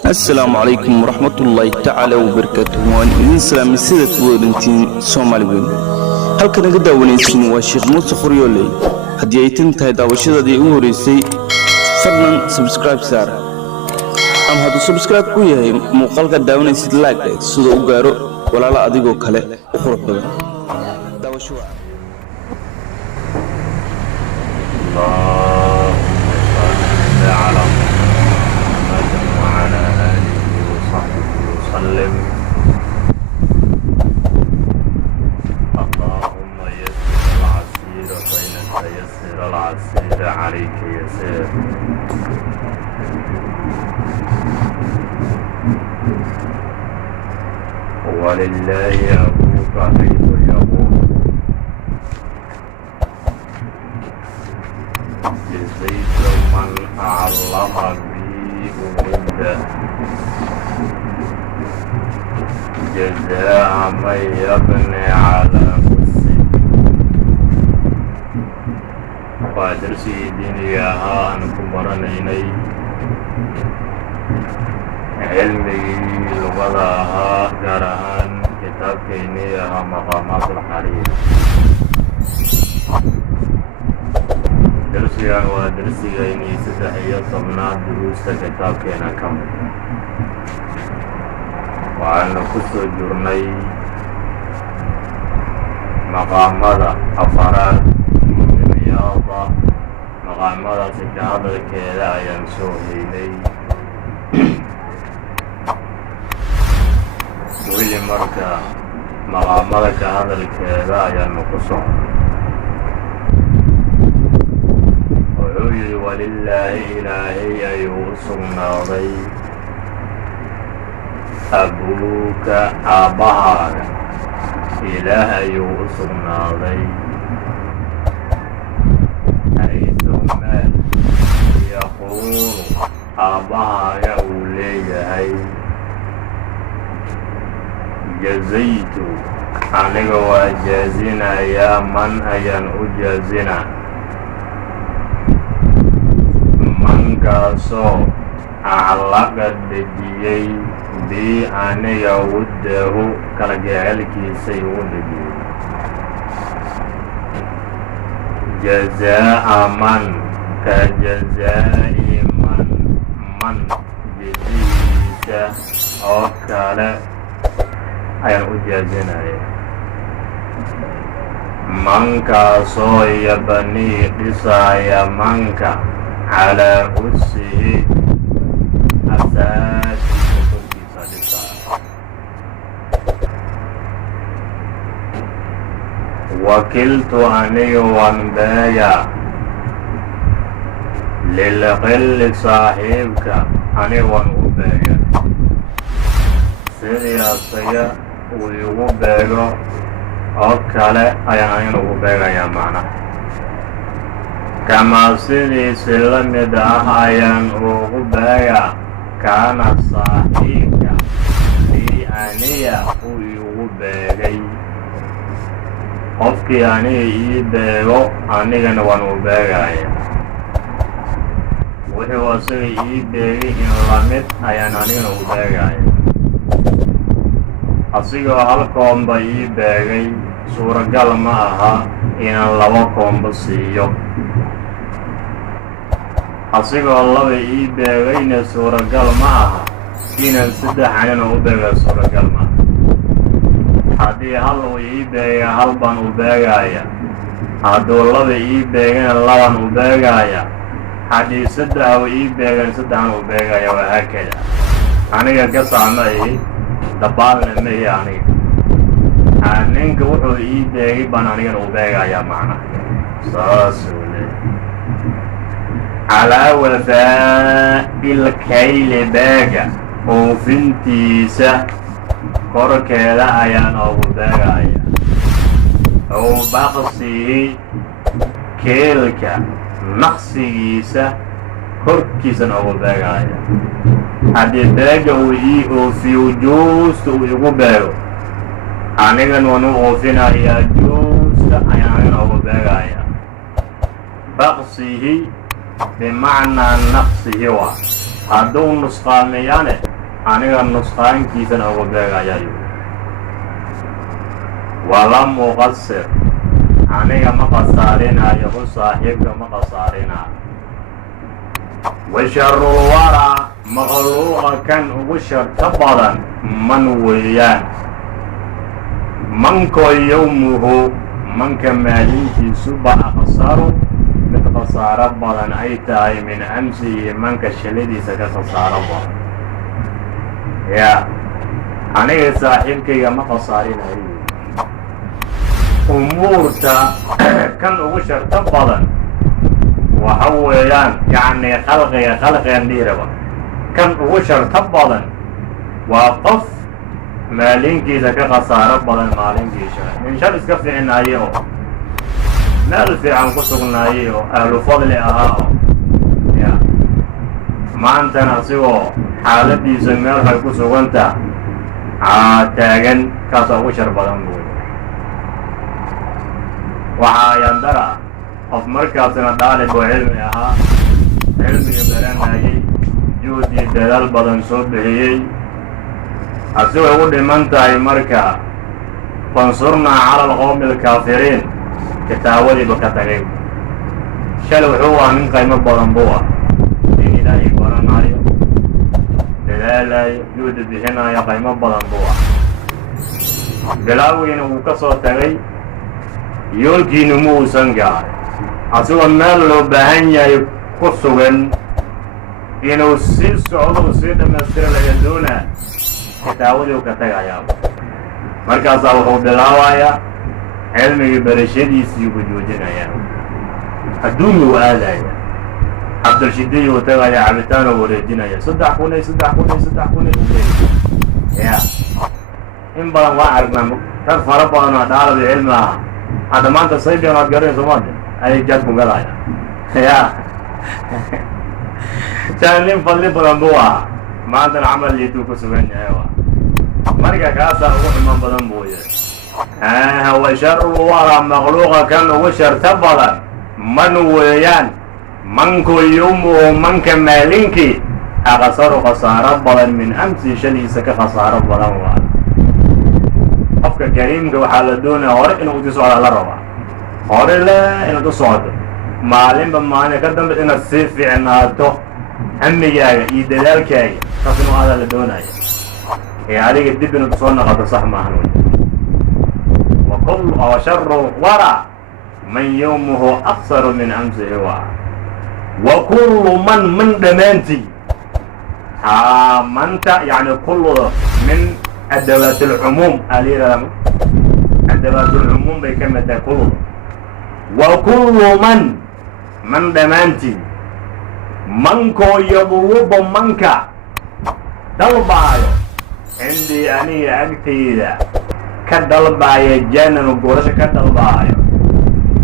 السلام عليكم ورحمة الله تعالى وبركاته. وإن سلام سيدة ودنتين سومالي وين halkan naga daawanaysiin waa Sheekh Muuse Qoryooley. haddii ay tintahay daawashadii ugu horeysay fadlan subscribe saar ama hadduu subscribe ku yahay muuqaalka daawanaysid like sida uu gaaro walaalo adigoo kale u qurux badan daawasho العسير عليك يسير ولله أبوك حيث يقول جزيت من أعلم بي أمده جزاء من يبني على درسي ديني أنكم مرنيني علمي لغضاها جرهان كتاب كينيها مقامات الحرير درسي ودرسي غيني ستحية صبنات دروس كتاب كينا كم وأن كسو جرني مقامات أفراد مقامada sika hadalkeeda ayaan soo heynay weli marka maqaamada ka hadalkeeda ayaanu ku socon wuxuu yidhi walilaahi ilaahay ayuu u sugnaaday abuuka aabbahaaga ilaah ayuu u sugnaaday aabahaaga uu leeyahay jazaytu aniga waa jaazinayaa man ayaan u jaazina mankaasoo aclaqa dejiyey bii aniga wuddahu kala jecelkiisay ugu dejiyey jazaa'a man ka jazaa'i man jediisa oo kale ayaan u jaazinaya mankaasoo yabanii dhisaaya manka calaa usihi asaasiisa korkiisa dhisaaya wakiltu aniga waan beeya lilqilli saaxiibka anigan u beega sidii asaga uu igu beego oo kale ayaan anigana ugu beegayaa macnaha kamaa sidiisi la mid ah ayaan ugu beega kaana saaxiibka lii aniga uu igu beegay qofkii aniga ii beego anigana waan u beegaya wuxuu asaga ii beegay in lamid ayaan anigana u beegaya asigoo hal koomba ii beegay suuragal ma aha inaan laba koomba siiyo asigoo laba ii beegayna suuragal ma aha inaan saddex anigana u beega suuragal ma aha haddii hal uu ii beega hal baan u beegaya hadduu laba ii beegana labaan u beegaya haddii saddex ii beegan saddexan u beegaya waa haakada aniga ka saama ihi dabaalna mahi aniga ninka wuxuu ii beegay baan anigana u beegayaa macnaha saasuu le calaa wafaa'ilkayli beega oofintiisa korkeeda ayaan ugu beegaya ow baqsihi keelka naqsigiisa korkiisana ugu beegaya haddii beega uu ii oofiyo juusta uu igu beego anigan waan u oofinayaa juusta ayaan anigana ugu beegaya baqsihi بمعنى نقصه hadduu nusqaamiyane aniga nusqaankiisana ugu beegayaa walam uqasir aniga ma qasaarinaayo hu saaxiibka ma qasaarinaayo wa sharul waraa makhluuqa kan ugu sharta badan man weeyaan mankoo yowmuhu manka maalintiisuba aqsaru mid khasaaro badan ay tahay min amsihi manka shiladiisa ka khasaaro badan yaa aniga saaxiibkayga ma khasaarinayo umuurta kan ugu sharta badan waxa weeyaan yacni khalqigan dhiiraba kan ugu sharta badan waa qof maalinkiisa ka khasaaro badan maalinkiisa nin shal iska fiicnaaye oo meel fiican ku sugnaayey oo ahlu fadli ahaa oo ya maantana asigoo xaaladiisa meel waxay ku suganta taagan kaasoo ugu shar badan buy waxaa yandara qof markaasina dhaalib oo cilmi ahaa cilmiga baranayay juhdi dadaal badan soo bixiyey asigoo ugu dhiman tahay marka fansurnaa cala alqowmi alkaafiriin kitaabadiiba ka tagay shalay wuxuu ahaa nin qaymo badan buu ah in ilaahay baranaayo dadaalayo juhdi bixinayo qaymo badan buu ah bilaawiina wuu ka soo tagay yoolkiinu ma uusan gaaray asigoo meel loo baahan yahay ku sugan inuu sii socdo u sii dhammaystira laga doonaa kitaabadii u ka tagayaa markaasaa wuxuu bilaabayaa cilmigii barashadiisii ku joojinayaa adduunyuu aadaya cabdilshidiyuu tagayaa cabitaanoo wareejinaya 3,000 ya in badan waa aragnaa rag fara badan oo dhaalabi cilmi aha hadda maanta saybian aad garanayso maade ayay jaad ku gadaya ya saan nin fadli badan buu ahaa maantana camal liituu ku sugan yahay marka kaasaa ugu xumaan badan buu yahay wa sharul waraa makhluuqa kan ugu sharta badan man weeyaan manku yowmuhu manka maalinkii aqsaru khasaaro badan min amsi shaliisa ka khasaaro badan waa qofka kariimka waxaa la doonaya hore inuu uti socda la rabaa hore le inaad u socdo maalinba maalin ka dambe inaad sii fiicnaato hamigaaga iyo dadaalkaaga taas inuu adaa la doonaya ee adiga dib inaad usoo noqoto sax maahan wa sharu wara man yowmuhu aqsaru min amsihi waa wa kullu man dhammaantii manta yani kullu min أدوات العموم أدوات العموم بكم تكون وكل من دمانتي منكو يضرب منك دلبايو عندي أني أكتيدا كدلبايو جانا وقرش كدلبايو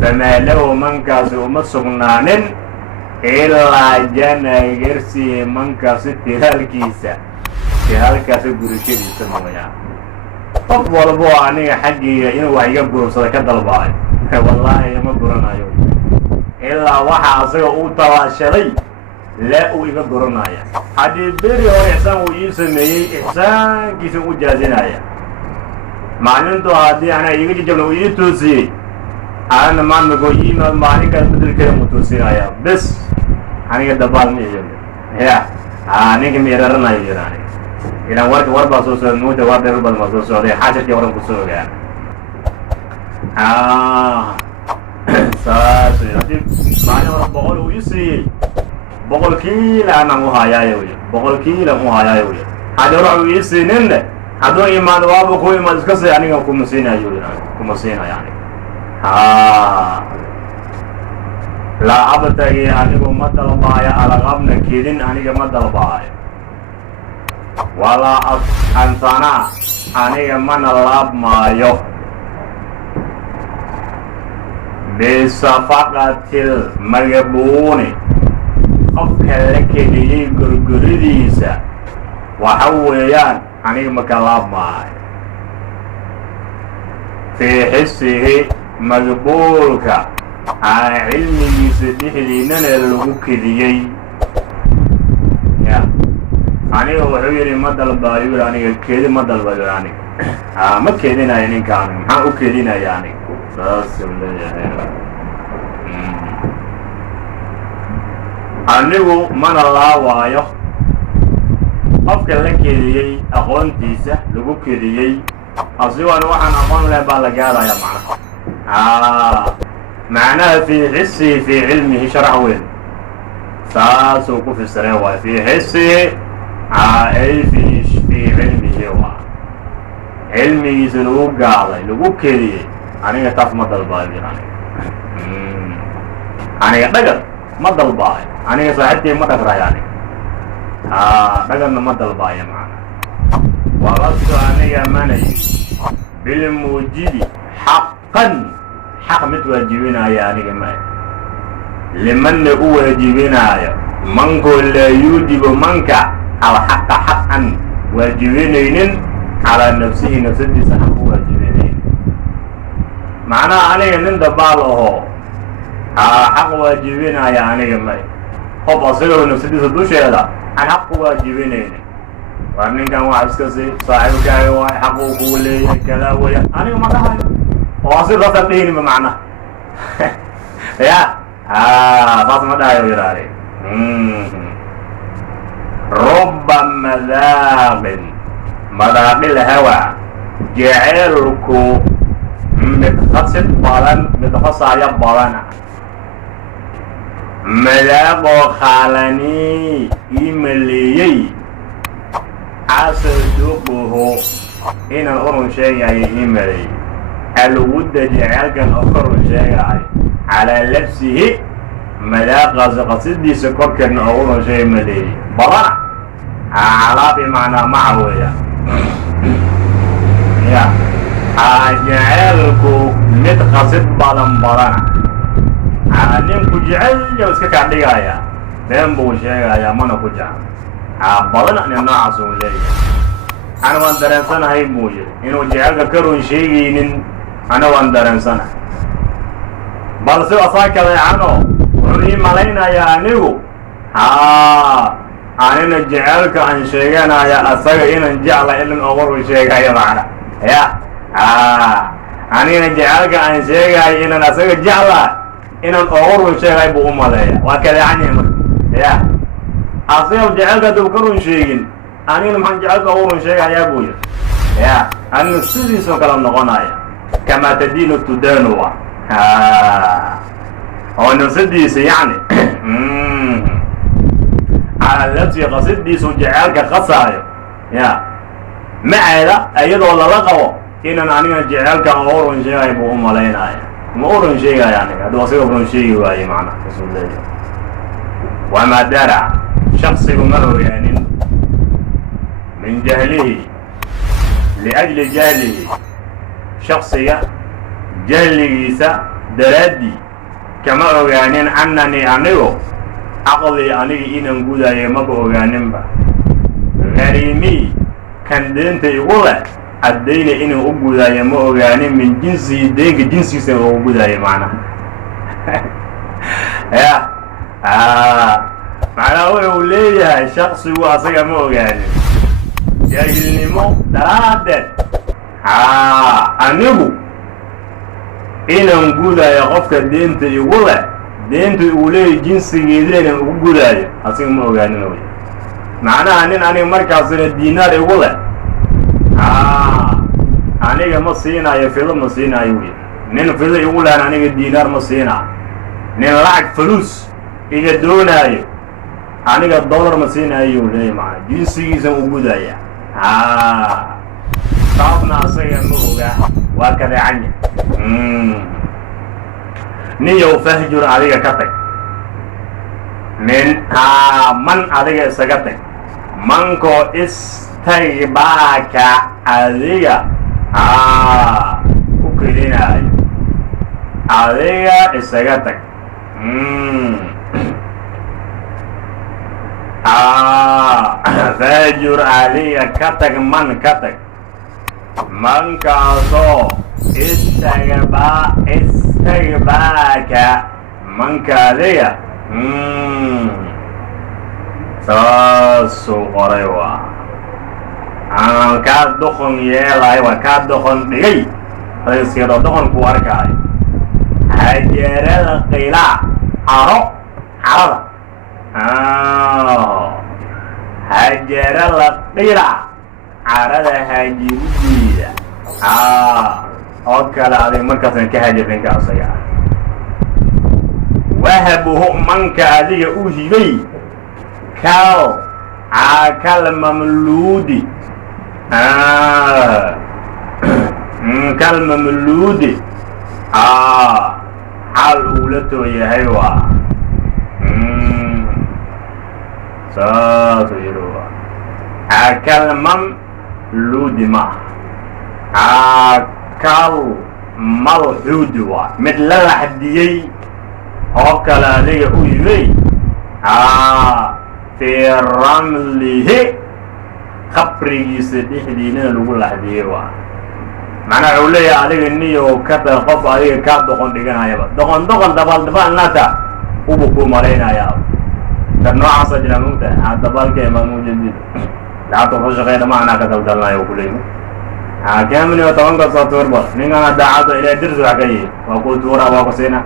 فما له منك سوما سغنان إلا جانا يرسي منك ستهال كيسا halkaasi gurishadiisa mooyaa qof walbo aniga xaggiiga inuu wax iga gurursada ka dalbaayo wallaahi ima guranayo ilaa waxa asaga uu tabaashaday laa uu iga guranaya haddii beri hore ixsaan uu ii sameeyey ixsaankiisa u jaazinaya maalintu haddii anaa iga jajabna uu ii toosiyey anana maadmakoo iimaad maalinkaas bedelkeeda mu toosinaya bes aniga dabaal ma iyo ya ninka ma iraranayo jiraan ilaan war baa soo socda muuda war dheer badan baa soo socday xaashirkii horan ku soo ogaan saas haddii maalin hore 100 uu ii siiyey 100 kiila anaan u hayaayo 100 kiila u hayaayo haddii hore uu ii siininne hadduu imaado waaba ku imaad iska say aniga kuma siinayo kuma siinayo yani laa abtagi anigu ma dalbaayo alaqabna kedin aniga ma dalbaayo walaa antana aniga mana laabmaayo bisafaqatil magabuuni qofka la keliyey gurguridiisa waxa weeyaan aniga maka laabmaayo fii xisihi magbuulka cilmigiisa dhexdiinana lagu kediyey ya aniga wuxuu yidhi ma dalbaayo yidhi aniga keedi ma dalbayo aniga ma keedinaya ninkaan maxaan u keedinaya aniga saasuu leeyahay anigu mana laawaayo qofka la kediyey aqoontiisa lagu kediyey asigoona waxaan aqoon leh baa la gaadaya macnaha معناها في حسه في علمه شرع وين ساسو كفي السريوة في حسه أي في علمه هو علمي سلوك قاضي لقوك كذي أنا يتاف مدى الباي أنا يتقل مدى الباي أنا يساعدتي مدى فرياني تقل مدى الباي معنا وغصت أنا يمني بالموجب حقا حق متواجبين يعني كمان لمن هو واجبين من كل يوجب منك على حق حقا واجبين على نفسه نفسه صح واجبين معناه عليه ان دباله حق واجبين يعني كمان هو بصير نفسه دوش هذا عن حق واجبين وأن كان واحد كسي صاحب كاي واحد حقه لي كذا ويا أنا ما ده واصل رأس الدين بمعنى يا خلاص ما ده يوراري رب مذاق الهوى جعلكو متخصص بالان متخصص على بالانا مذاق خالني إيميلي أصدقه إن الأمر شيء إيميلي الود جعلك الأخر شيء على لبسه مذاق قصدي سكر كان أمر شيء ملي بالانا على بمعنى معه يا أجعلكو متخصص بالانا نمكو جعل يوسك كعديها يا نمبو شيء يا ما نكوجا بالانا نمنا عصون لي أنا وندرن سنة هاي موجة إنه جعلك كرون شيء أنا وندرن سنة بل سوى صاكا عنه وري مالينا يا نيو أنا جعلك أن شيئنا يا أساق إن جعل إلن أغر شيئا يا معنا يا أنا جعلك أن شيئا إن أساق جعل إن أغر شيئا يبقى ماليا وكذا عني يا أساق جعلك دبكرون شيئا أنا محن جعلك أغر شيئا يا بويا يا أنا السيدي سوى كلام نغنايا كما تدين تدانوا هو نسدي يعني على التي قصدي سجعلك قصايا يا ما هذا أيضا ولا لقوا إن أنا جعلك أمور شيء يبغى ملاينا أمور شيء يعني هذا وصير أمور شيء وأي معنى رسول الله وما درع شخص يمر يعني من جهله لأجل جهله شخصية جهله درادي كما يعني أنني أنيو أقضي أني إن نقول يا ما بوجانين با غريمي كان دين تقول الدين إن أقول يا ما بوجانين من جنسي دين جنسي سأقول يا معنا يا معنا هو يقول لي شخص هو أصلا ما بوجانين جاهلني مو درادة أنيو إن نقول يا غفك دين تقول دين تقولي جنسي جديد نقول يا أصلا ما بوجانين ويا معناه أنا مركز الدينار يقول أنا مصينا يفيد مصينا يوي نين فيد يقول أنا الدينار مصينا نين لعك فلوس يجدونا يو أنا الدولار مصينا يوي مع جنسي يسمو جدايا صابنا أصلا موجا وكذا عني نيو فهجر عليك كتك من من عليك سكتك منكو استيباك عليك كوكلينا عليك سكتك فهجر عليك كتك من كتك من كاسو استيباك من كاليك saasuu qoray waa kaa doqon yeelaayo waa kaa doqon dhigay raiskeenoo doqonkuu arkaayo hajeerada qilaac carada hajeerada qilaac carada haajirudiida oo kale adig markaasan ka hajir ninka asaga wahabuhu manka adiga u hibay kal mamluudi kalmamluudi xaal uu la too yahay waa saasuu yidhi waa kalmamluudi maaha kal malxuudi waa mid la laxdiyey oo kale adiga u yimay fii ramlihi qabrigiisa dhexdiinana lagu laxdiyey waa macnaa wuxuu leeyahay adiga niyo ka taga qof adiga kaa doqon dhiganayaba doqon dabaalnata ubu kuu malaynayaa dad noocaasa jira mogtahay dabaalka imaamujadid daacadta wuxuu shaqeeya dhama anaa ka daldalnayo ku leeyahay kaminiyo tobanka soo tuurba ninkana daacadda ilaa dirsi wax ka yihi waa kuu tuura waa ku siina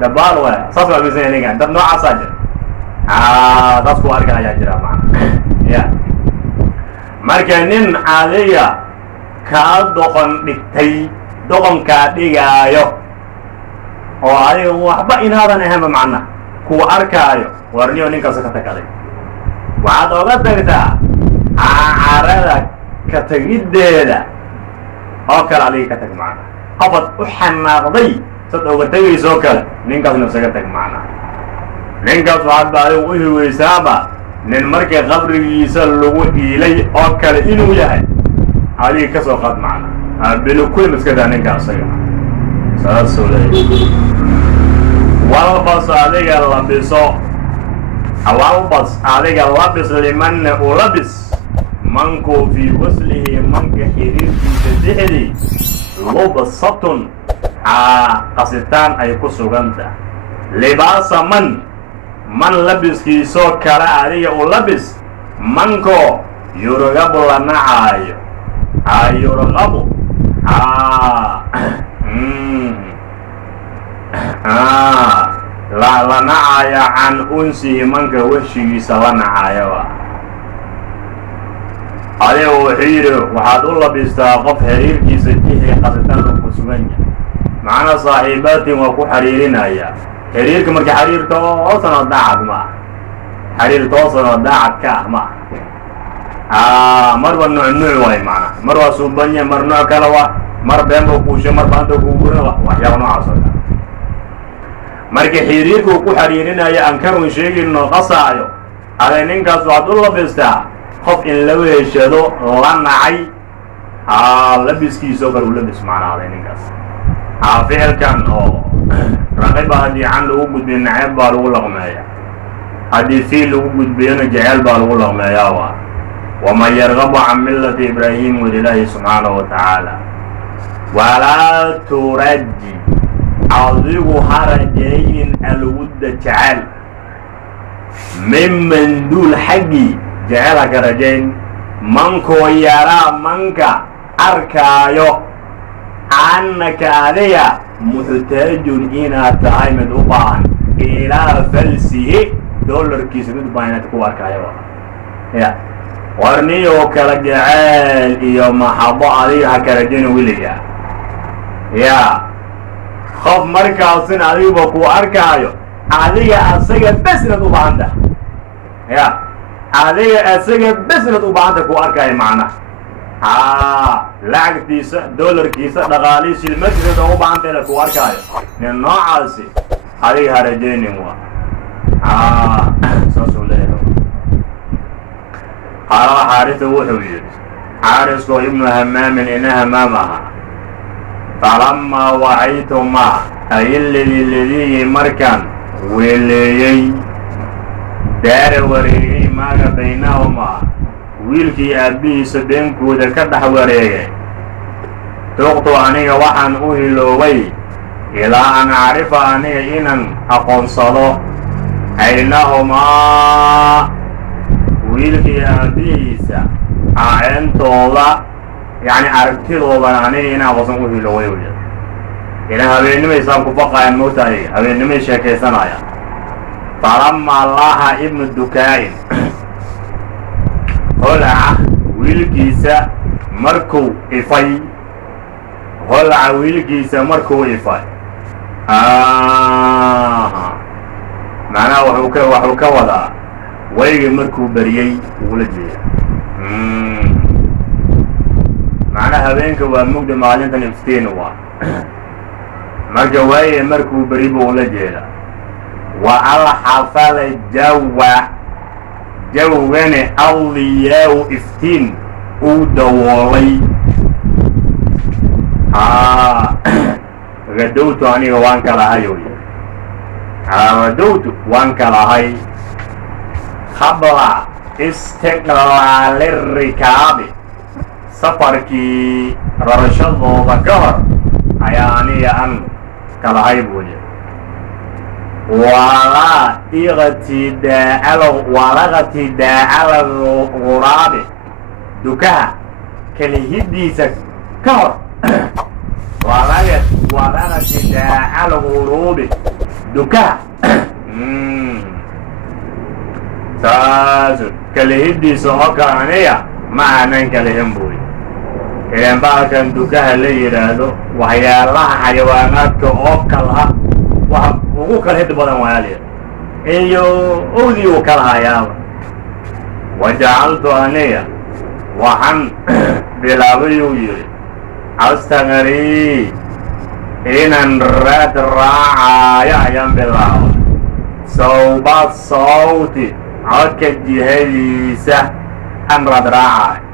dabaal waay saas waa misanya ninkan dad noocaasaa jira saas ku arkan ayaa jira macna ya marka nin adiga kaa doqon dhigtay doqonkaa dhigaayo oo adiga waxba inaadan ahaynba macna kuwa arkaayo warniyo ninkaasa ka tagaday waxaad oga tagtaa carada ka tegiddeeda oo kale adiga ka tag macna qofaad u xanaaqday sad oga tegaysoo kale ninkaasna isaga tag macna ninkaas waxaad ba adigu u hiwaysaaba nin markii qabrigiisa lagu iilay oo kale inuu yahay adiga ka soo qad macna bilukuyn iskadaa ninka asaga saasuu leeyahay walbas adiga labiso walbas adiga labis limanna u labis mankuu fii waslihi manka xiriirkiisa dexdii lubsatun qasitaan ay ku suganta libaasa man labiskiisoo kale adiga u labis mankoo yurgabu la nacaayo yurgabu la nacaayo can unsihi manka weshigiisa la nacaayo adiga wuxuu yidhi waxaad u labistaa qof xiriirkiisa jixi qasitaan u ku sugan yahay macnaa saaxiibaatin waa ku xiriirinaya xiriirka marka xiriir toosan oo daacad ma ah xiriir toosan oo daacad ka ah ma ah marba nuuc waay macnaa mar waa suubanya mar nooc kale waa mar beenba kuushe mar baanta kuugura waxyaaba noocaas oo kale marka xiriirka uu ku xiriirinayo aan ka run sheegino qasaayo aday ninkaas waxaad u labistaa qof in la weeshado la nacay labiskiisoo kale u labis macnaa aday ninkaas ficilkan oo raqiba haddii can lagu gudbiyo naceeb baa lagu laqmeeya haddii fiil lagu gudbiyona jeceel baa lagu laqmeeyaa waa waman yargabu can millati ibraahim walilaahi subxaanahu wa tacaala walaa turaji adigu ha rajaynin alwudda jecel min manduul xaggii jecel ha ka rajayn mankoo yaraa manka arkaayo annaka adiga muxtaajun inaad tahay mid u baahan ilaa falsihi dollarkiisa mid u baahan inaad ku arkaayo ya warniyoo kala jeceel iyo maxabo adiga ha ka rajaynin weliga ya qof markaasin adiguba ku arkaayo adiga asaga bes inaad u baahan tahay ya adiga asaga bes inaad u baahan tahay ku arkaayo macnaha lacagtiisa dollarkiisa dhaqaalihiisa ilmadiisa u baahanta ina ku arkaayo nin noocaasi adiga ha rajaynin waa saasuu leeyahay qaala xaarisa wuxuu yidhi xaariskoo ibnu hamaamin ina hamaam ahaa falamaa wacaytumaa ay ledii markaan weeleeyey daara wareegay maaga baynahumaa wiilkii aabbihiisa beenkooda ka dhex wareegay tuqtu aniga waxaan u hiloobay ilaa an acrifa aniga inaan aqoonsado aynahumaa wiilkii aabihiisa aayantooda yani aragtidoodan aniga inaan qosan u hilo way waya ilan habeenimaysaan ku baqayan moogta ayaga habeennimay sheekaysanayaan falamaa laaha ibnu dukaa'in holaca wiilkiisa markuu ifay holaca wiilkiisa markuu ifay macnaha waxuu ka wadaa waygii markuu beriyey ugula jeeda macnaha habeenka waa mugda maalintan iftiin waa marka waayey markuu beri buu ula jeeda wa alxafala jawgane alliyaa iftiin uu dawoolay gadowtu aniga waan kalahay gadowtu waan kalahay qabla istiqlaali rikaabi safarkii rarashadooda ka hor ayaa aniga an kalahay buuye walaqtidaacala guraabi dukaha kelihidiisa ka hor walaqtidaacala guruubi dukaha saasu kelihidiisa oo kale aniga ma aanan kalihin buuye ilan baalkan dukaha la yidhaahdo waxyaalaha xayawaanaadka oo kala waxa ugu kala hid badan waaliya iyo owdii uu kala hayaaba wajacaltu aniga waxaan bilaabayuu yidhi astaqrii inan raad raacaayo ayaan bilaabay sawba sawti codka jihadiisa an raad raacaayo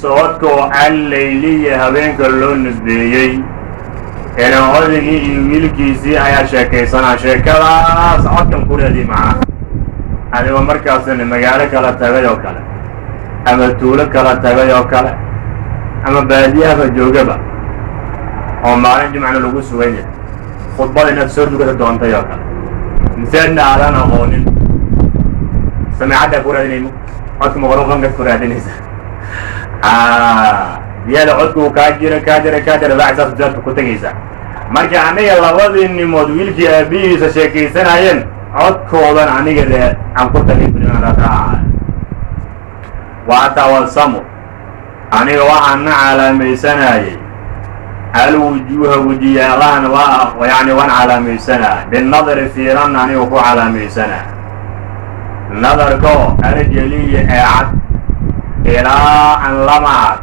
soodka oo alleyliya habeenka loo nisbeeyey ilan odaygii iyo wiilkiisii ayaa sheekaysanaa sheekadaas codkan ku leedii macna adigoo markaasna magaalo kala tagay oo kale ama tuulo kala tagay oo kale ama baadiyahaba joogaba oo maalin jimcana lagu sugan yahay khudbada inaad soo dugata doontay oo kale misaadna aadan aqoonin samiicaddaa ku raadinaymo codka maqluuqankaad ku raadinaysa diyada codku kaa jira raacsaas jaadka ku tegaysa marka aniga labadii nimood wiilkii aabihiisa sheekaysanayeen codkoodan aniga aan ku tagay bulinaraaraaca waatawasamu aniga waxaana calaamaysanayay alwujuuha wejiyaalahana yani waan calaamaysanaya binadari fiiran aniga ku calaamaysanaya nadarkoo arjeliya ee cad ilaa an lamaad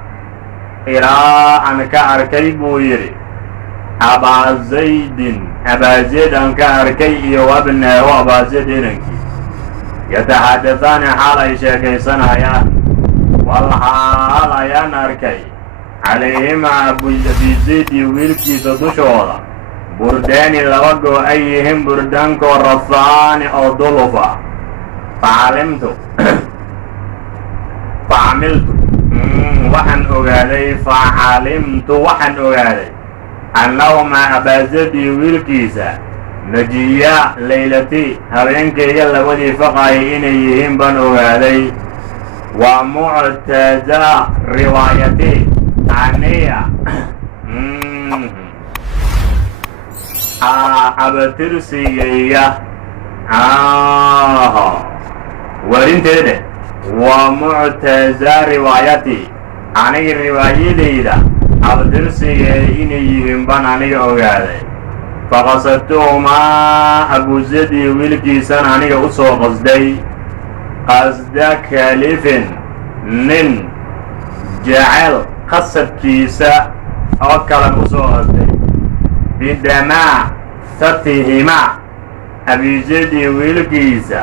ilaa an ka arkay buu yidhi abaazaydin abaazayd aan ka arkay iyo wabnaahu abaazayd inankii yataxadataani xaal ay sheekaysanayaan walxaal ayaan arkay calayhimaa abizayd iyo wiilkiisa dushooda burdaani laba goo ay yihiin burdaankoo rafaani oo dulufa facamiltu waxaan ogaaday annahumaa abaazadii wiilkiisa najiya laylati habeenkayga labadii faqaayay inay yihiin baan ogaaday wa muctaza riwaayati aniya abatirsigayga warinteede wa muctaza riwaayati aniga riwaayadayda abtirsigeeda inay yihiin baan aniga ogaaday faqasadtuhumaa abuzadii wiilkiisan aniga u soo qasday qasda kalifin nin jecel qasadkiisa oo kalan u soo qasday bidamaasatihimaa abizadii wiilkiisa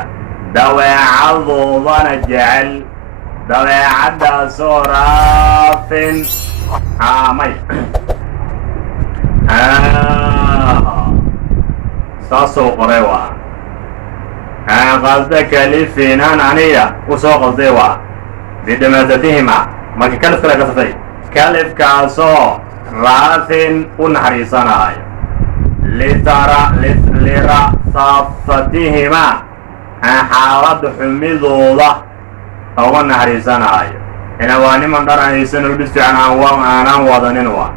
daweecadoodana jecel daweecaddaasoo raafin may saasoo qoray waa qasda kalifinan aniga u soo qasday waa bidamaasatihima marka kalif kale kasatay kalifkaasoo raafin u naxariisanaayo lirasaafatihima xaalada xumidooda uga naxariisanaayo ina waa niman dhar haysan oo dhis fiican aanaan wadanin waa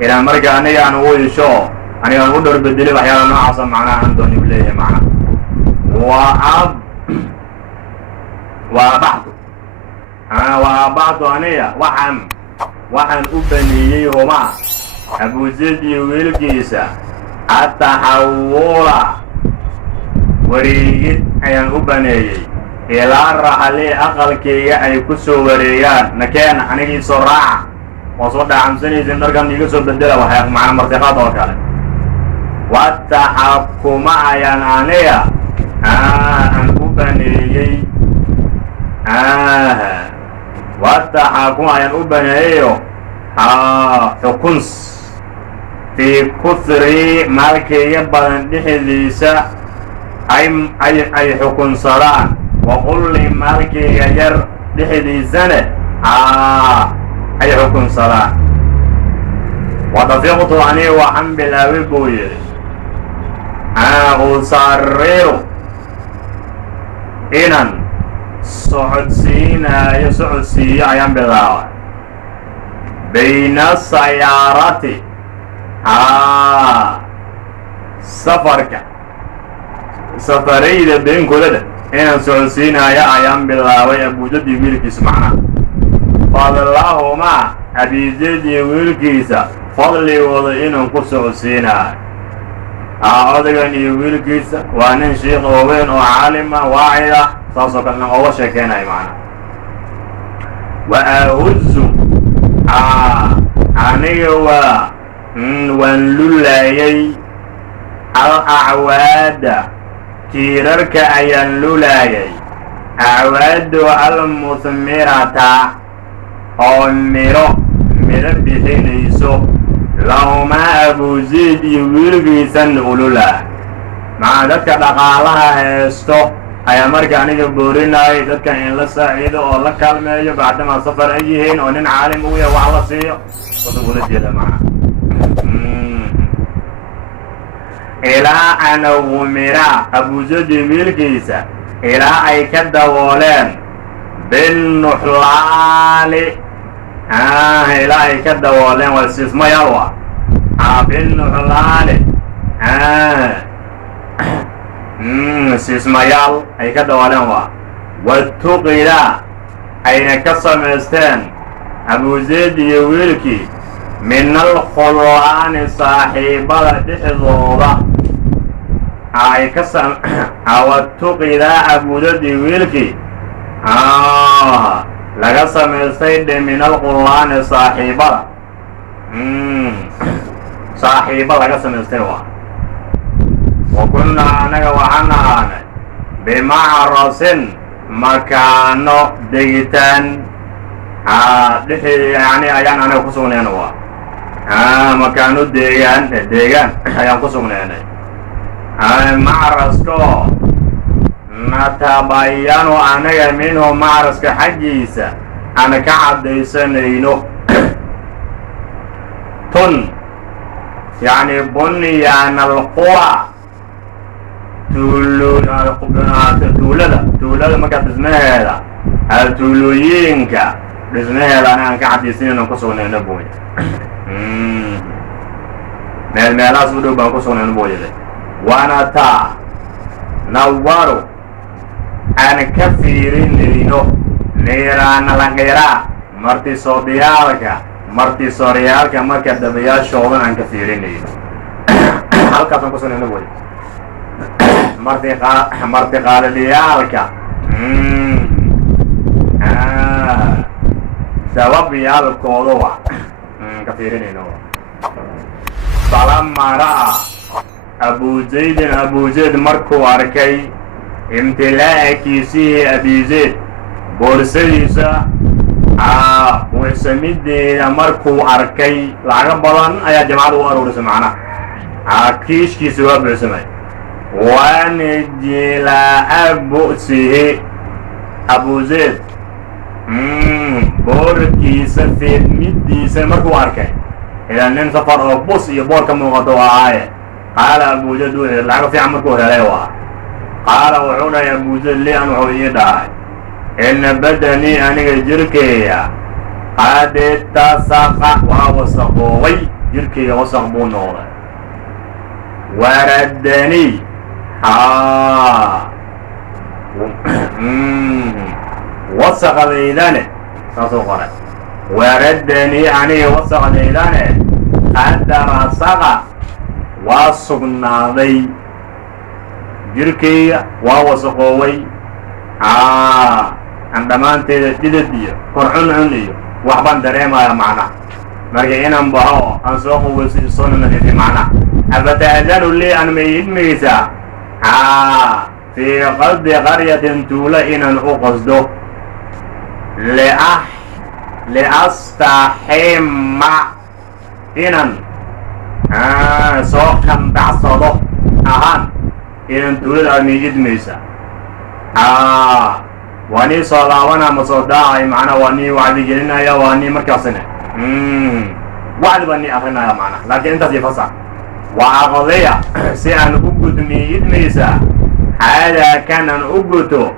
ilaa marka aniga aan ugu isho anigaan u dhowr bedeli waxyaala noocaasa macnaha aan dooni u leeyahay macnaha وأبعت aniga waxaan u baneeyey huma abuzayd iyo wiilkiisa ataxawula wareegid ayaan u baneeyey ilaa raxali aqalkayga ay ku soo wareegaan nakeen aniga isoo raaca oo soo dhaacamsanaysin dharkan iga soo bedela waxay macna martiqaad oo kale wataxakuma ayaan aniga aan u baneeyey wataxakuma ayaan u baneeyeyo xukuns fii kuhri maalkayga badan dhexdiisa ay xukunsadaan waqulli maalkayga yar dhexdiisane ay xukunsadaan wadafiqtu aniga waxaan bilaabay buu yidhi usariru inan socodsiiyo ayaan bilaabay bayna sayaarati safarayda beenkoodada inaan socodsiinaayo ayaan bilaabay abuzayd iyo wiilkiisa macnaha fadlahumaa abizayd iyo wiilkiisa fadligooda inaan ku socodsiinaayo odagan iyo wiilkiisa waa nin shiikh oo weyn oo caalima waacid ah saasoo kalena ooga sheekeynayo macnaha wa ahuzu aniga waan lulaayay al-acwaada tiirarka ayaan lulaayay acwaado almuhmirata oo midho bixinayso lahumaa abuzayd iyo wiilkiisan ululaa macaa dadka dhaqaalaha haysto ayaa marka aniga boorinaayay dadkan in la saaciido oo la kaalmeeyo bacdamaa safar ay yihiin oo nin caalim u yahay wax la siiyo wada ula jeeda macaa ilaa ana gumira abuzayd iyo wiilkiisa ilaa ay ka dabooleen binnuxlaali ilaa ay ka dabooleen waa siismayaal wa binnuxlaali siismayaal ay ka dabooleen waa watuqila ayna ka samaysteen abuzayd iyo wiilkii min alkhulaani saaxiibada dhexdooda ay ka watuqila abuzayd iyo wiilkii laga samaystay dhe min alqulaani saaxiiba laga samaystay waa wa kunnaa anaga waxaan ahaanay bimacrasin makaano degitaan yani ayaan anaga ku sugnayn waa makaano deegaan ayaan ku sugnaynay macrasko natabayanu anaga minhu macraska xaggiisa ana ka caddaysanayno tun yani bunyaana alqura tuulada markaa dhismaheeda tuulooyinka dhismaheeda ana aan ka caddaysanayno ku sugnayno buu meelahaas u dhow baan ku sugnayno buu yidhi waana taa nawaru aan ka fiirinayno niiraanalaqira martisooryaalka marka dabayaashoodan aan ka fiirinayno halkaasaan ku sugnayno wey martiqaalidiyaalka dababyaalkooda wa ka fiirinayno falama ra'a abuzayd markuu arkay imtilaakiisihii abizayd boorsadiisa buuxsamideeda markuu arkay lacaga badan ayaa jamacada u aruurisay macnaha kiishkiisa waa buuxsamay wanijilaa bu'sihi abuzayd boorkiisa feedmidiisa markuu arkay ilaa nin safar oo bus iyo boor ka muuqato ahaaye qaala abuzayd wuxuu yidhi lacaga fiican markuu helay waa qaala wuxuu dhahay abuzayd lian wuxuu ii dhahay إن بدني أنا جركيا قد اتسق ووسقوي جركي وسقبون نورا وردني وسق ذيلانه ساسوقنا وردني أنا وسق ذيلانه قد رسق وسقنا ذي جركي ووسقوي عندما أنت تدي كرحون عني وحبان دريما يا معنا مرجع إنهم بهاو أنسوق ويصون النتيجة معنا أفتأذن لي أن ميسا في قلب قرية تولى إن أقصده لأستحم إن سوقا بعصده أهان إن تولى أن يجد ميسا واني صلاوانا مصداعي معنا واني وعدي جلنا يا واني مركزنا وعد باني أخينا يا معنا لكن انت سيفصع وعقضية سيئن أقود ميد ميسا هذا كان أقوده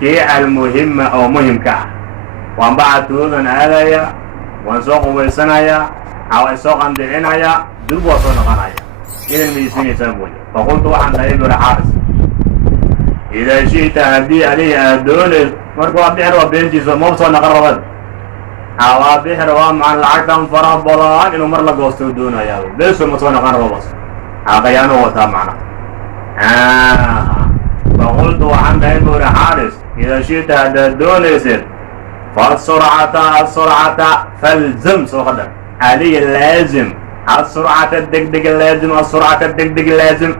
كي المهم أو مهم كا وان بعد تولن آلايا وان سوق ويسنايا أو سوق اندعينايا دلب وصونا غنايا إذن ميسين يسنبولي فقلت وحن دائب لحارس إذا شئت هدي عليه أدوني مركوا بحر وبنتي موصل نقربت أو بحر ومع العقدم فرح بلان إنه مرلا قوستو دونا يا ليس موصل نقرب بس أقيانه وتا معنا فقلت وعن دائم حارس إذا شئت هدوني يصير فالسرعة فالزم سوخدم هذه اللازم السرعة الدقدق اللازم السرعة الدقدق اللازم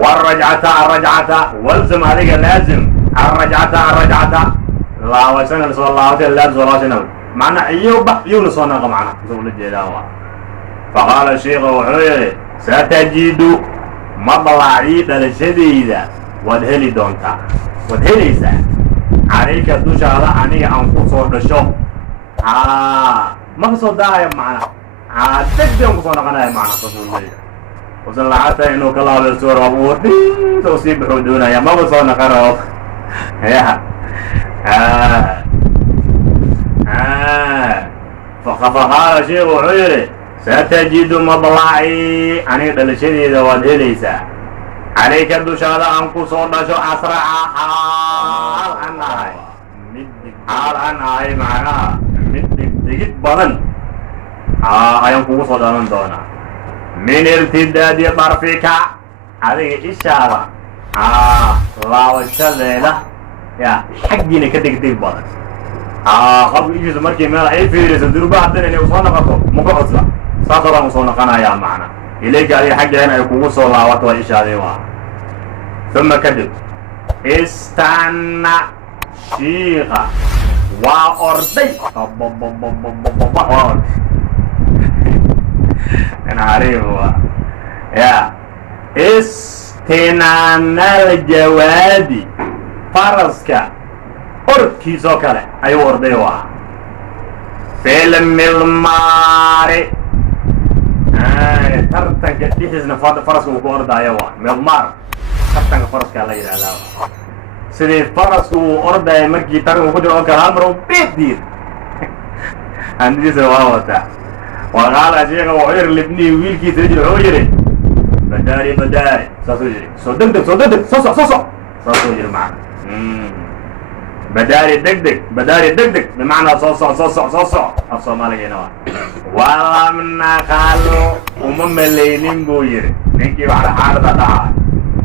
الرجعة والزم هذه اللازم الرجعة لا وسنة صلى الله عليه وسلم ولا سنة معنى أيوب يونس ونقى معنا رسول الجلاوة فقال الشيخ وحويري ستجد مطلعي الشديدة وادهلي دونتا وادهلي سا عليك دوش على عني أنقصوا الشوق مقصود داعي معنا تقدم أنقصوا نقنا معنا رسول الله وصل حتى إنه كلا بالسورة أبوه تصيب حدونا يا ما وصلنا قرب يا فقال شيخ حيري ستجد مطلعي أني دلشني ذوات هليسا عليك الدشارة أنكو صوت شو أسرع حال أنهاي معنا مدك بدن أينكو صوت من دونا من ارتداد طرفك هذه إشارة لا والشذيلة يا حقيني كدك بدن قبل يجوز مركي مال أي فيرس الدربة عندنا إنه وصلنا قطو مقصلا سافر وصلنا قنا يا معنا إليك عليه حق هنا يكون صلاة وإشارة ثم كذب استنى شيخا وأرضي أنا عارف يا استنان الجوادي فرسك أركي زوكالة أيوة أرضيوا فيلم الماري ترتنك تحزن فرسك وأرض أيوة ملمار ترتنك فرسك الله يرعاه سيدي فرسك وأرض مركي ترتنك وكجر أوكا أمره بيت دير عندي سواوتا وقال أشيخ وعير لابني ويلكي تجري عويري بداري ساسوجري صدقتك ساسوجري معنا بداري دقدق بمعنى صوصع أفصل مالك هنا ولم نخلو ملينين بويري نكي على حالة دعا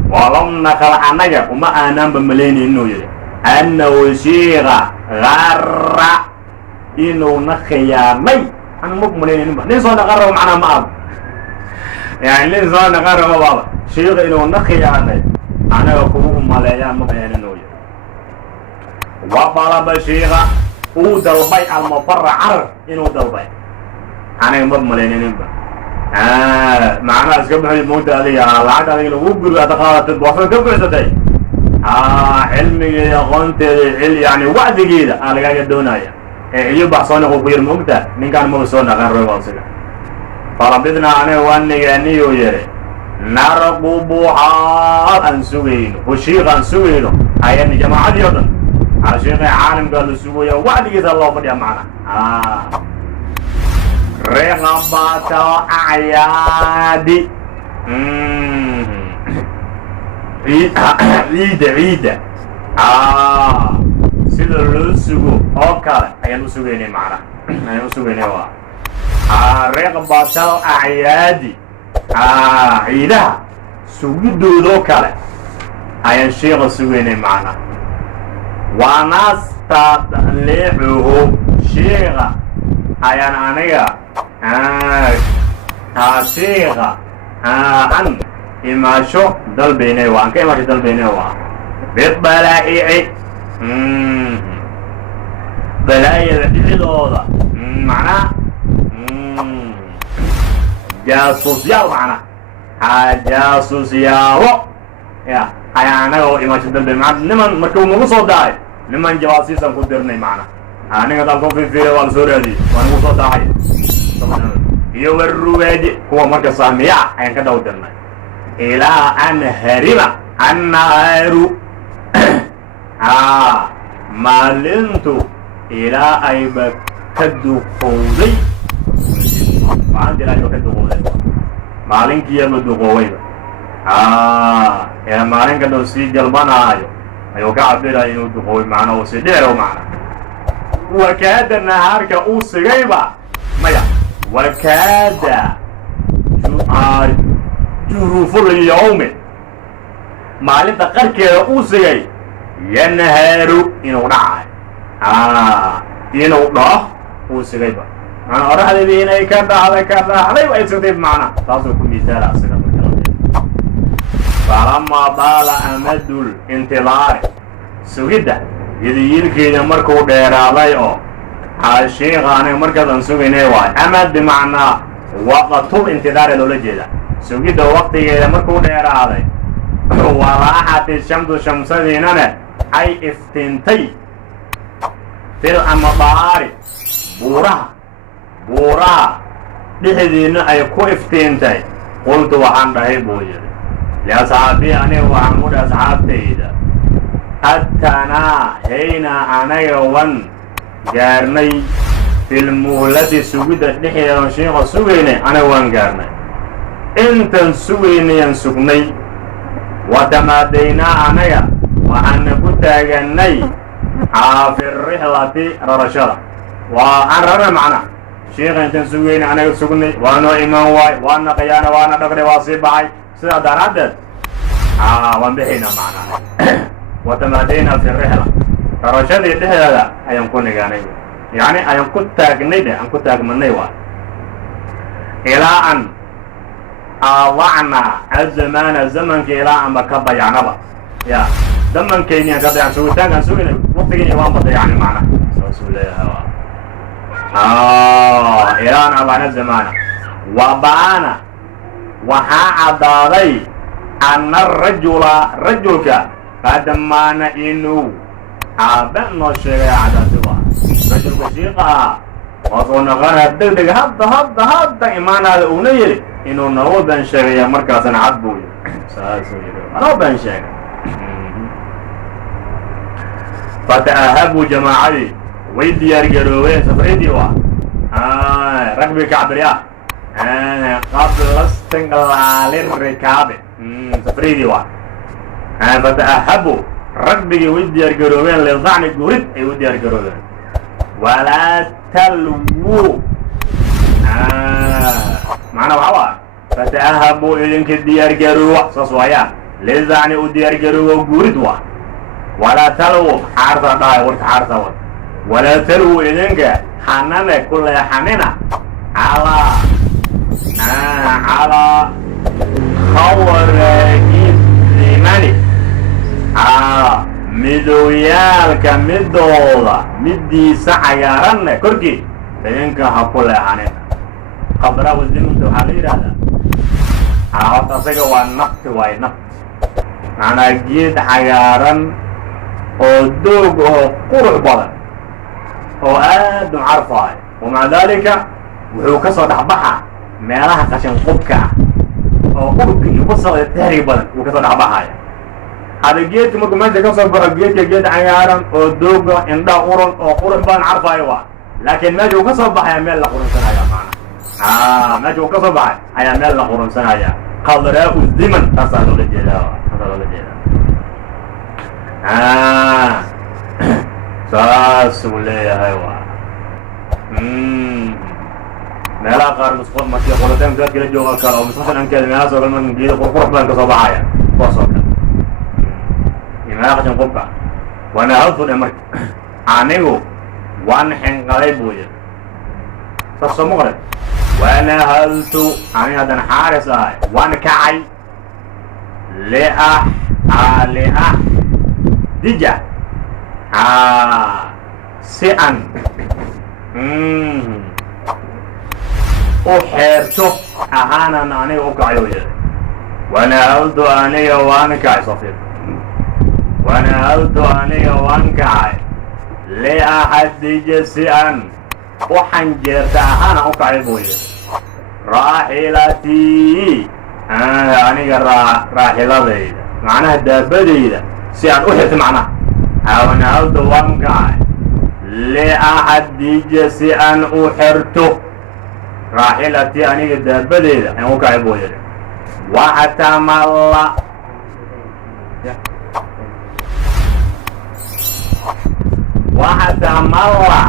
ولم نخل عنك وما أنام بملينين نويري أنه شيخ غر إنه نخيامي أنا ملينين بويري ليس أنا غره معنا ما يعني ليس أنا غره بابا شيخ إنه نخيامي أنا أقوم ملايان مبينين نويري وطلب شيخا ودلبي المفرع عرف إنه دلبي أنا يمر ملينين با معنا أسكب حديث موتى علي العاد علي لو وقل أتقالت الوصل كيف يستطيع علمي يغنت يعني وعد جيدة أنا قاعد الدنيا يبع صانع وغير موتى من كان موصونا غير رواصلة فربطنا أنا وأني يعني يجري نرقب حال أنسوين وشيخ أنسوين أيان جماعة يضن عشيقي عالم قال السوية وعد كذا الله فدي معنا رغبة أعيادي عيدة سيد اللسوء أوكال أي اللسوء معنا أي اللسوء نوا رغبة أعيادي عيدها سويدو ذوكال أي الشيخ السوء معنا ونستطلعه شيخ أيان أنيا شيخ أن إما شو دل بيني وان كيما دل بيني وان بالبلائع بلائع الإدودة معناه جاسوس يا معناه جاسوس يا يا أنا هو إما شو دل بيني نمان مركب مغصو داي نمان جواسيسا كدرني معنا أنا قد أكون في فيري والسوريا دي وأنا مغصو داي يورودي هو مركز سامية أين كده ودرنا إلى أن هرب النهار مالنت إلى أي بكدو قوضي وعندي لا يكدو قوضي مالنك يبدو قوضي يا مالنك دو سي جلبانا أيو كعبيرا ينودو قوضي معنا وسيديرو معنا وكاد النهار كأوس غيبا مايا وكاد جروف اليوم maalinta qarkeeda uu sigay yanhaaru inuu dhacay inuu dhaho uu sigayba maana oraxdeedii inay ka dhacday way sigtay macna taasoo ku miisaala asiga falamaa baala amadul intilaari sugidda yidiyilkeeda markuu dheeraaday oo sheekha aniga markaasaan sugaynay waay amad bimacnaa waqtul intidaari loola jeeda sugidda waqtigeeda markuu dheeraaday وراحت الشمس شمسديننا أي افتنتي في الأمطار بورا لحدين أي كو افتنتي قلت وعن رهيبو جري لأصحابي أنا وعمود أصحابتي إذا أتنا هينا أنا يوان جارني في المهلة سويدة لحيا وشيخ سويني أنا وان جارني انت سويني ينسقني وتمادينا عنيا وأن كنت أجني في الرحلة رشدة وأن رنا معنا شيخ أنت سويني أنا يسوقني وأنا إمام واي وأنا قيانا وأنا دقري واصيب باي سيدا دردد وانبحينا معنا وتمادينا في الرحلة رشدة يتهدى أيام كوني جاني يعني أيام كنت أجني ده أن كنت أجمني واي إلى أن أضعنا الزمن كإلى أن بكبا يعنبا يا زمن كيني كبا يعني سويتان كان سوينا وقت كيني وان بطي يعني معنا سويلها إلى أن أضعنا الزمان وبانا وها عضاري أن رجلك قد مانا إنو عبنا الشريعة عدسوا رجلك شيقا وصونا غير الدقدق هد إيمان هذا أغنيري إنه نرو بان شريعة مركزا عدبوي نرو بان شريعة فتأهبوا جماعي ويدي يرجلوين سفريدي ركبي كعبريا قبل استنقلال الركاب سفريدي فتأهبوا ركبي ويدي يرجلوين للضعني قريب أي ويدي يرجلوين ولا تلووا معنا وعوا فتأهبوا إذنك الديار جروا صصوايا لذعني الديار جروا قردوا ولا تلووا حارثة داي ورد حارثة ورد ولا تلووا إذنك حننا كل حننا على خور إيماني مدويالك مدولا مدي سعيارن كركي إذنك هكول حننا خبره وزمنته حليل هذا عاطفك والنقط والنقط أنا جيت حيارا ودوق قرع بدن وآد عرفه ومع ذلك وهو كسر دحبحة ما لها قشن قبكة وقبك يبصر التهري بدن وكسر دحبحة هذا جيت مركو ما كسر بقى جيت عيارا أو دوغا إن دا قرن أو قرن بان عارفة أيوة لكن ما جو كسر بقى يعمل له قرن سنة يا معنا ما جو كسر بقى يعمل له قرن سنة يا قدره الزمن تصل للجلال ساسولي أيوة ملا قار مسقط ما تيجي قولتهم كذا كذا جوها كلا ومسقط أن كذا ما سوى من جيل قرقر بان كصباحية وصلنا ما أخذ قبة وأنا أرفض أمرك عنه وأن حين قريبوية فالصمغرب وأنا هلت عني هذا حارس وأنا كعي لأ دجا سئن أحيرته أهانا أني أكعيوية وأنا هلت أني وأنا كعي صفير وأنا هلت أني وأنا كعي لأحد جسيئا وحنجرت أنا أكعيبوية راحلتي أنا راحلتي معناها الدابة سيئا أحيرت معناها وأنا هلت وأنا كعي لأحد جسيئا أحيرته راحلتي أنا الدابة أنا أكعيبوية وأتملى وأتملى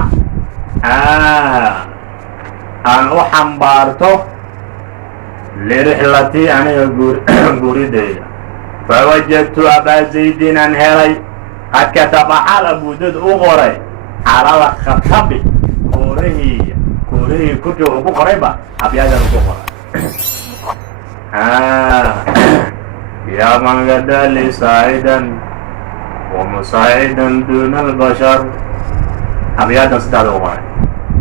أن أحمبارته لرحلتي أنا قريدي فوجدت أبا زيد أنهري قد كتب على بودد أغري على الخطب كوره كتب قريبة أبياد الأغرى يا من غدا لي سعيدا ومساعدا دون البشر أبيات ستة أغرى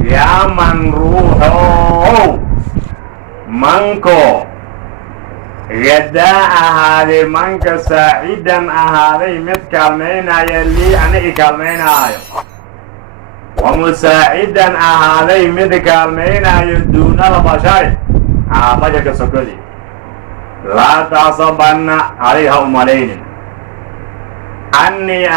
يا من روحه منكو غدا أهالي منك سعيدا أهالي متكلمين يلي أنا إكلمين ومساعدا أهالي متكلمين دون البشر بشر سكري لا تعصبن عليها أمالين أني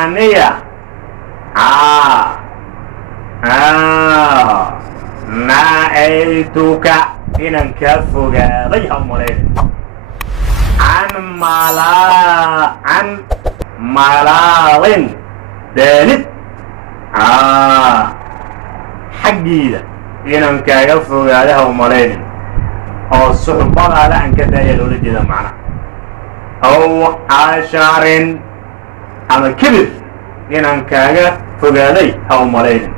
نأيتك إن انكفك عليها أمالين عن ملال دانت حقيدة إن انكفك عليها أمالين أو الصحبة على أن كده يلولد جدا معنا أو عشر أما كبر إن أنكاغا فقالي أو ملايين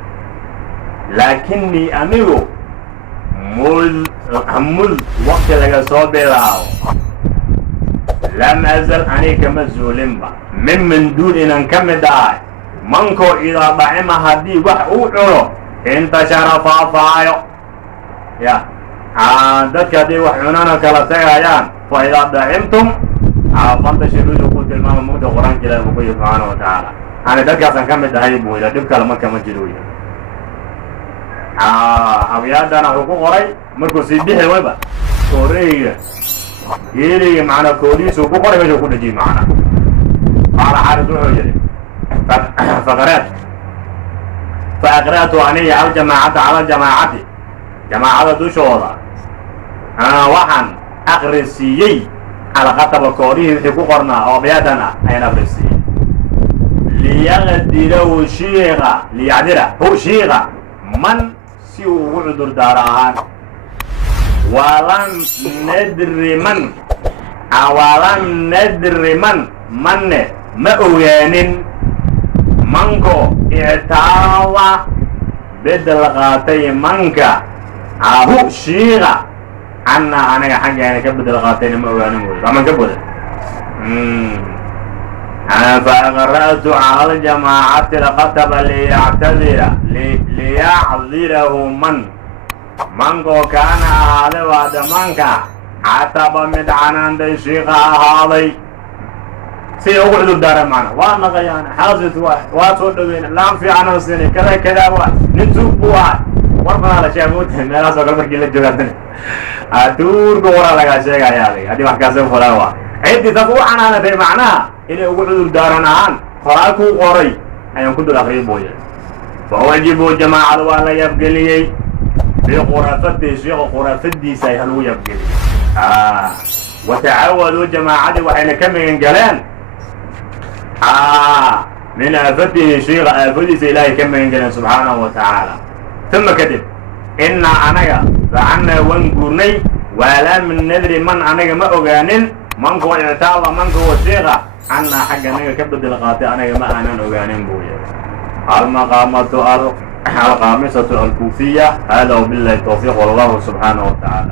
لكني أميرو مل وقت لك صوبي لاو لم أزل أنيك مزولين با من دون إن أنكم داي منكو إذا ضعم هدي وحوعه انتشر فافايو يا dadka haddii wax cunana kala tagayaan fa idaa dacimtum fantashiruu ku tilmaama mugda qur-aanka ilaahi uu ku yihi subxaana wa tacaala ani dadkaasaan ka mid ahay buu yidha dhib kale marka ma jiro yidhi abyaadana wuxuu ku qoray markuu sii bixi wayba kooreyga geeliga macnaa koodiisuu ku qoray meeshuu ku dhejiyey macnaa qaala xaaris wuxuu yidhi faaqra'tu aniya aljamaacata cala aljamaacati jamaacada dushooda waxaan akrisiiyey xalaqataba koodihii wixii ku qornaa oo abyaadana ayaan akrisiiyey liyaqdirahu shiiqa man si uu ugu cudur daaro ahaan walam nadri man manne ma ogaanin manko ictaada bedel qaatay manka ahu shiiqa عنا أنا حاجة يعني كبد الغاتين ما هو أنا موجود طبعا كبد فقرأت على الجماعة لقتب ليعذره من كان هذا وعد منك عتب مدعنا دي شيخ هذا سيقعد الدار معنا وانا غيانا حازت واحد واتود بين لام في عنا سنة كذا واحد نتوب واحد ورفنا على شاموت ما لا سوى قلبك جلد جواتنا أدور كورا لك شيء يا أخي هذه محكاسة فلاوة عدي تقوى أنا في معناها إني أقول دارنا عن فراكو قري أيام كنت الأخير بويا فواجبوا جماعة ولا يبقى لي بخرافته شيخ خرافتي سيهلو يبقى لي وتعودوا جماعة وحين كم من قلان من آفته شيخ آفته إلهي كم من قلان سبحانه وتعالى ثم كتب إنا أنايا فعنا وانقرني ولا من ندري من أنايا ما أغانين من هو اعتاض من هو شيخ عنا حق أنايا كبد الغاتي أنايا ما أنا أغانين بويا المقامة الخامسة الكوفية. هذا وبالله التوفيق والله سبحانه وتعالى.